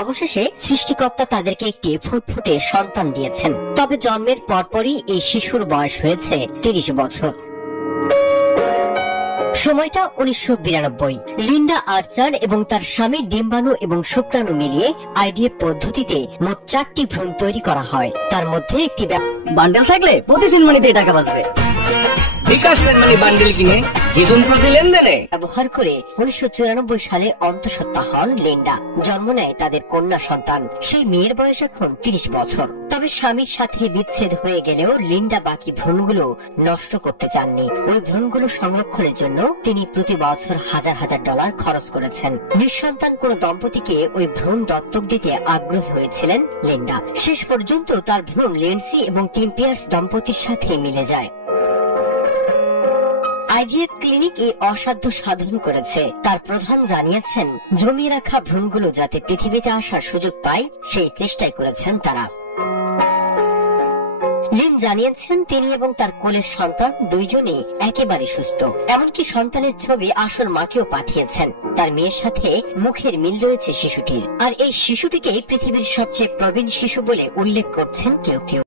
অবশেষে সৃষ্টিকর্তা তাদেরকে একটি ফুটফুটে সন্তান দিয়েছেন। তবে জন্মের পরপরই এই শিশুর বয়স হয়েছে 30 বছর। সময়টা 1992। লিন্ডা আর্চার এবং তার স্বামী ডিম্বাণু এবং শুক্রাণু মিলিয়ে আইডিএফ পদ্ধতিতে মোট 4টি ভ্রূণ তৈরি করা হয়। তার মধ্যে একটি বান্ডেল থাকলে প্রতি সিনেমানিতে টাকা বাঁচবে। বিকাশ সেনমানি বান্ডেল কিনে জিতুন প্রতি লেনদেনে ব্যবহার করে 1994 সালে অন্তঃসত্ত্বা হন লিন্ডা। জন্ম নেয় তাদের কন্যা সন্তান। সেই মেয়ের বয়স এখন 30 বছর। তবে স্বামীর সাথে বিচ্ছেদ হয়ে গেলেও লিন্ডা বাকি ভ্রূণগুলো নষ্ট করতে চাননি। ওই ভ্রূণগুলো সংরক্ষণের জন্য তিনি প্রতি বছর হাজার হাজার ডলার খরচ করেছেন। নিঃসন্তান কোন দম্পতিকে ওই ভ্রূণ দত্তক দিতে আগ্রহী হয়েছিলেন লিন্ডা। শেষ পর্যন্ত তার ভ্রূণ লেন্সি এবং টিম পিয়ার্স দম্পতির সাথে মিলে যায়। আইভিএফ ক্লিনিক এই অসাধ্য সাধন করেছে। তার প্রধান জানিয়েছেন, জমিয়ে রাখা ভ্রূণগুলো যাতে পৃথিবীতে আসার সুযোগ পায় সেই চেষ্টাই করেছেন তারা। লিন জানিয়েছেন তিনি এবং তার কোলের সন্তান দুইজনেই একেবারে সুস্থ। এমনকি সন্তানের ছবি আসল মাকেও পাঠিয়েছেন। তার মেয়ের সাথে মুখের মিল রয়েছে শিশুটির। আর এই শিশুটিকে পৃথিবীর সবচেয়ে প্রবীণ শিশু বলে উল্লেখ করছেন কেউ কেউ।